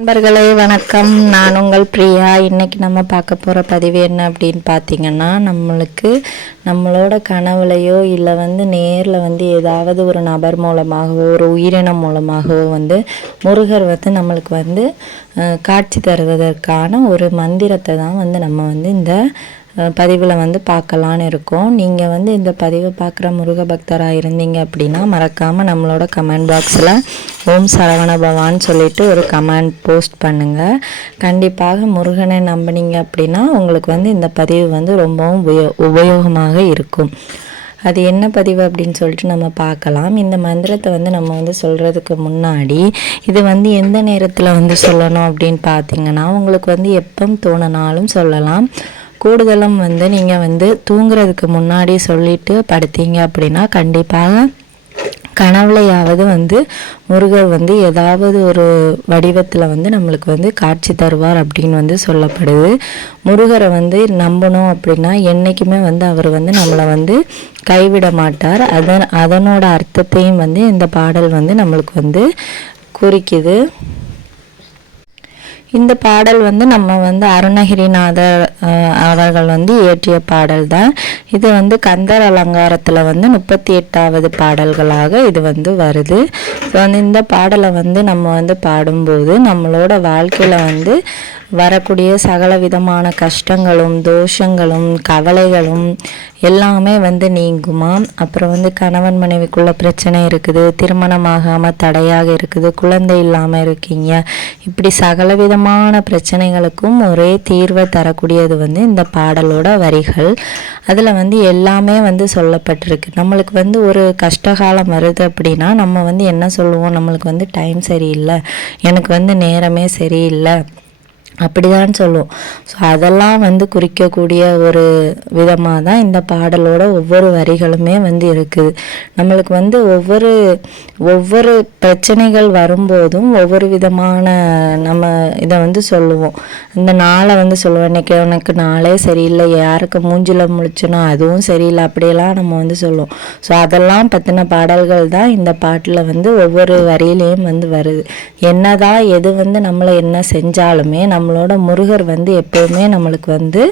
நண்பர்களே வணக்கம். நான் உங்கள் பிரியா. இன்றைக்கி நம்ம பார்க்க போகிற பதிவு என்ன அப்படின்னு பார்த்திங்கன்னா, நம்மளோட கனவுலையோ இல்லை நேரில் ஏதாவது ஒரு நபர் மூலமாகவோ ஒரு உயிரினம் மூலமாகவோ முருகர் நம்மளுக்கு காட்சி தருவதற்கான ஒரு மந்திரத்தை தான் நம்ம இந்த பதிவில் பார்க்கலான்னு இருக்கோம். நீங்கள் இந்த பதிவை பார்க்குற முருக பக்தராக இருந்தீங்க அப்படின்னா மறக்காமல் நம்மளோட கமெண்ட் பாக்ஸில் ஓம் சரவண பவான்னு சொல்லிட்டு ஒரு கமெண்ட் போஸ்ட் பண்ணுங்கள். கண்டிப்பாக முருகனை நம்பினீங்க அப்படின்னா உங்களுக்கு இந்த பதிவு ரொம்பவும் உபயோகமாக இருக்கும். அது என்ன பதிவு அப்படின்னு சொல்லிட்டு நம்ம பார்க்கலாம். இந்த மந்திரத்தை நம்ம சொல்கிறதுக்கு முன்னாடி இது எந்த நேரத்தில் சொல்லணும் அப்படின்னு பார்த்தீங்கன்னா, உங்களுக்கு எப்போ தோணினாலும் சொல்லலாம். கூடுதலும் நீங்கள் தூங்குறதுக்கு முன்னாடி சொல்லிட்டு படுத்தீங்க அப்படின்னா கண்டிப்பாக கனவுலையாவது முருகர் ஏதாவது ஒரு வடிவத்தில் நம்மளுக்கு காட்சி தருவார் அப்படின்னு சொல்லப்படுது. முருகரை நம்பணும் அப்படின்னா என்றைக்குமே அவர் நம்மளை கைவிட மாட்டார். அதனோட அர்த்தத்தையும் இந்த பாடல் நம்மளுக்கு குறிக்குது. இந்த பாடல் நம்ம அருணகிரிநாதர் அவர்கள் இயற்றிய பாடல் தான். இது கந்தர் அலங்காரத்தில் 38வது பாடல்களாக இது வருது. ஸோ இந்த பாடலை நம்ம பாடும்போது நம்மளோட வாழ்க்கையில் வரக்கூடிய சகல விதமான கஷ்டங்களும் தோஷங்களும் கவலைகளும் எல்லாமே நீங்குமா. அப்புறம் கணவன் மனைவிக்குள்ள பிரச்சனை இருக்குது, திருமணமாகாமல் தடையாக இருக்குது, குழந்தை இல்லாமல் இருக்கீங்க, இப்படி சகல விதமான பிரச்சனைகளுக்கும் ஒரே தீர்வை தரக்கூடியது இந்த பாடலோட வரிகள். அதில் எல்லாமே சொல்லப்பட்டிருக்கு. நம்மளுக்கு ஒரு கஷ்டகாலம் வருது அப்படின்னா நம்ம என்ன சொல்லுவோம், நம்மளுக்கு டைம் சரியில்லை, எனக்கு நேரமே சரியில்லை அப்படிதான் சொல்லுவோம். ஸோ அதெல்லாம் குறிக்கக்கூடிய ஒரு விதமாக தான் இந்த பாடலோட ஒவ்வொரு வரிகளுமே இருக்குது. நம்மளுக்கு ஒவ்வொரு பிரச்சனைகள் வரும்போதும் ஒவ்வொரு விதமான நம்ம இதை சொல்லுவோம். இந்த நாளை சொல்லுவோம், இன்னைக்கு எனக்கு நாளே சரியில்லை, யாருக்கு மூஞ்சில் முழிச்சுனோ அதுவும் சரியில்லை, அப்படியெல்லாம் நம்ம சொல்லுவோம். ஸோ அதெல்லாம் பற்றின பாடல்கள் தான் இந்த பாட்டில் ஒவ்வொரு வரியிலையும் வருது. என்னதான் எது நம்மளை என்ன செஞ்சாலுமே நம்மளோட முருகர் எப்பவுமே நம்மளுக்கு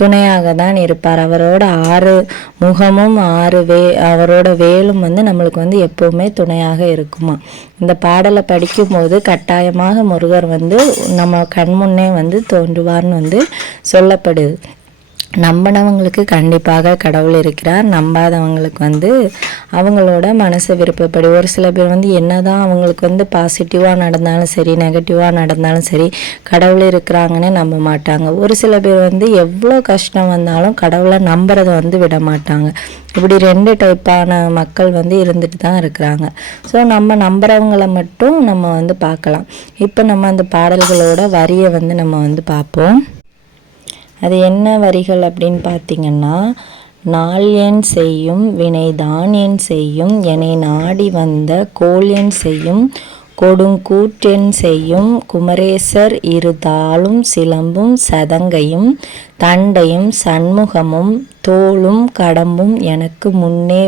துணையாக தான் இருப்பார். அவரோட 6 முகமும் 6 அவரோட வேலும் நம்மளுக்கு எப்பவுமே துணையாக இருக்குமா. இந்த பாடலை படிக்கும்போது கட்டாயமாக முருகர் நம்ம கண்முன்னே தோன்றுவார்னு சொல்லப்படுது. நம்பினவங்களுக்கு கண்டிப்பாக கடவுள் இருக்கிறார். நம்பாதவங்களுக்கு அவங்களோட மனசு விருப்பப்படி ஒரு சில பேர் என்னதான் அவங்களுக்கு பாசிட்டிவாக நடந்தாலும் சரி நெகட்டிவாக நடந்தாலும் சரி கடவுள் இருக்கிறாங்கன்னு நம்ப மாட்டாங்க. ஒரு சில பேர் எவ்வளோ கஷ்டம் வந்தாலும் கடவுளை நம்புறதை விட மாட்டாங்க. இப்படி 2 டைப்பான மக்கள் இருந்துட்டு தான் இருக்கிறாங்க. ஸோ நம்ம நம்புறவங்களை மட்டும் நம்ம பார்க்கலாம். இப்போ நம்ம அந்த பாடல்களோட வரியை நம்ம பார்ப்போம். அது என்ன வரிகள் அப்படின்னு பார்த்தீங்கன்னா, நாள் என் செய்யும் வினைதான் என் செய்யும், என்னை நாடி வந்த கோள் என் செய்யும், கொடுங்கூற்றென் செய்யும், குமரேசர் இருதாளும் சிலம்பும் சதங்கையும் தண்டையும் சண்முகமும் தோளும் கடம்பும் எனக்கு முன்னே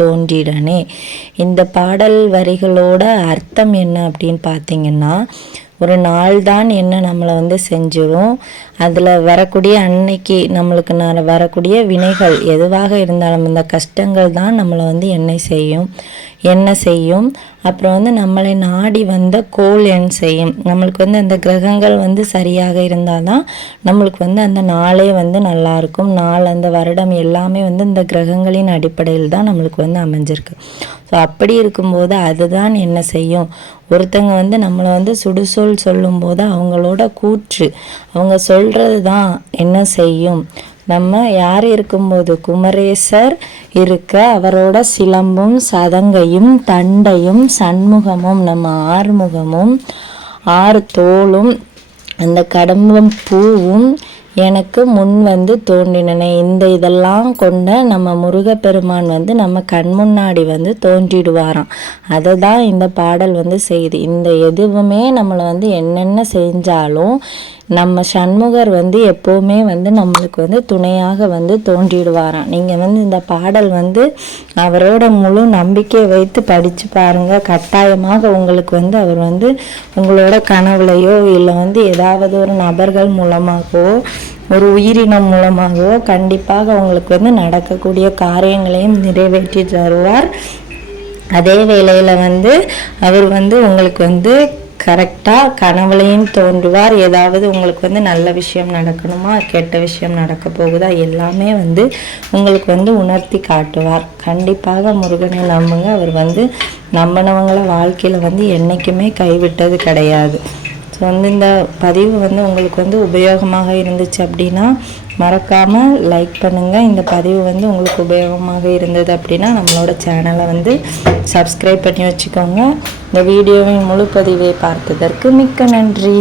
தோன்றிடனே. இந்த பாடல் வரிகளோட அர்த்தம் என்ன அப்படின்னு பார்த்தீங்கன்னா, ஒரு நாள் தான் என்ன நம்மளை செஞ்சிடும். அதில் வரக்கூடிய அன்னைக்கு நம்மளுக்கு வரக்கூடிய வினைகள் எதுவாக இருந்தாலும் இந்த கஷ்டங்கள் தான் நம்மளை என்ன செய்யும். அப்புறம் நம்மளை நாடி வந்த கோள் எண் செய்யும். நம்மளுக்கு அந்த கிரகங்கள் சரியாக இருந்தால் தான் நம்மளுக்கு அந்த நாளே நல்லாயிருக்கும். நாள் அந்த வருடம் எல்லாமே இந்த கிரகங்களின் அடிப்படையில் தான் நம்மளுக்கு அமைஞ்சிருக்கு. ஸோ அப்படி இருக்கும்போது அதுதான் என்ன செய்யும். ஒருத்தங்க நம்மளை சுடுசொல் சொல்லும்போது அவங்களோட கூற்று அவங்க சொல்கிறது தான் என்ன செய்யும். நம்ம யார் இருக்கும்போது குமரேசர் இருக்க அவரோட சிலம்பும் சதங்கையும் தண்டையும் சண்முகமும் நம்ம 6 முகமும் 6 தோளும் அந்த கடம்பம் பூவும் எனக்கு முன் தோன்றினனே. இதெல்லாம் கொண்ட நம்ம முருகப்பெருமான் நம்ம கண் முன்னாடி தோன்றிடுவாராம். அதை தான் இந்த பாடல் செய்யுது. இந்த எதுவுமே நம்மளை என்னென்ன செஞ்சாலும் நம்ம சண்முகர் வந்து எப்போவுமே வந்து நம்மளுக்கு வந்து துணையாக வந்து தோன்றிடுவாராம். நீங்கள் வந்து இந்த பாடல் வந்து அவரோட முழு நம்பிக்கை வைத்து படித்து பாருங்கள். கட்டாயமாக உங்களுக்கு வந்து அவர் வந்து உங்களோட கனவுலையோ இல்லை வந்து ஏதாவது ஒரு நபர்கள் மூலமாகவோ ஒரு உயிரினம் மூலமாகவோ கண்டிப்பாக உங்களுக்கு வந்து நடக்கக்கூடிய காரியங்களையும் நிறைவேற்றி தருவார். அதே வேளையில் வந்து அவர் வந்து உங்களுக்கு வந்து கரெக்டாக கனவுலையும் தோன்றுவார். ஏதாவது உங்களுக்கு வந்து நல்ல விஷயம் நடக்கணுமா, கெட்ட விஷயம் நடக்க போகுதா, எல்லாமே வந்து உங்களுக்கு வந்து உணர்த்தி காட்டுவார். கண்டிப்பாக முருகனை நம்புங்க. அவர் வந்து நம்பினவங்கள வாழ்க்கையில் வந்து என்றைக்குமே கைவிட்டது கிடையாது. ஸோ வந்து இந்த பதிவு வந்து உங்களுக்கு வந்து உபயோகமாக இருந்துச்சு அப்படின்னா மறக்காமல் லைக் பண்ணுங்கள். இந்த பதிவு வந்து உங்களுக்கு உபயோகமாக இருந்தது அப்படின்னா நம்மளோட சேனலை வந்து சப்ஸ்கிரைப் பண்ணி வச்சுக்கோங்க. இந்த வீடியோவின் முழு பதிவை பார்த்ததற்கு மிக்க நன்றி.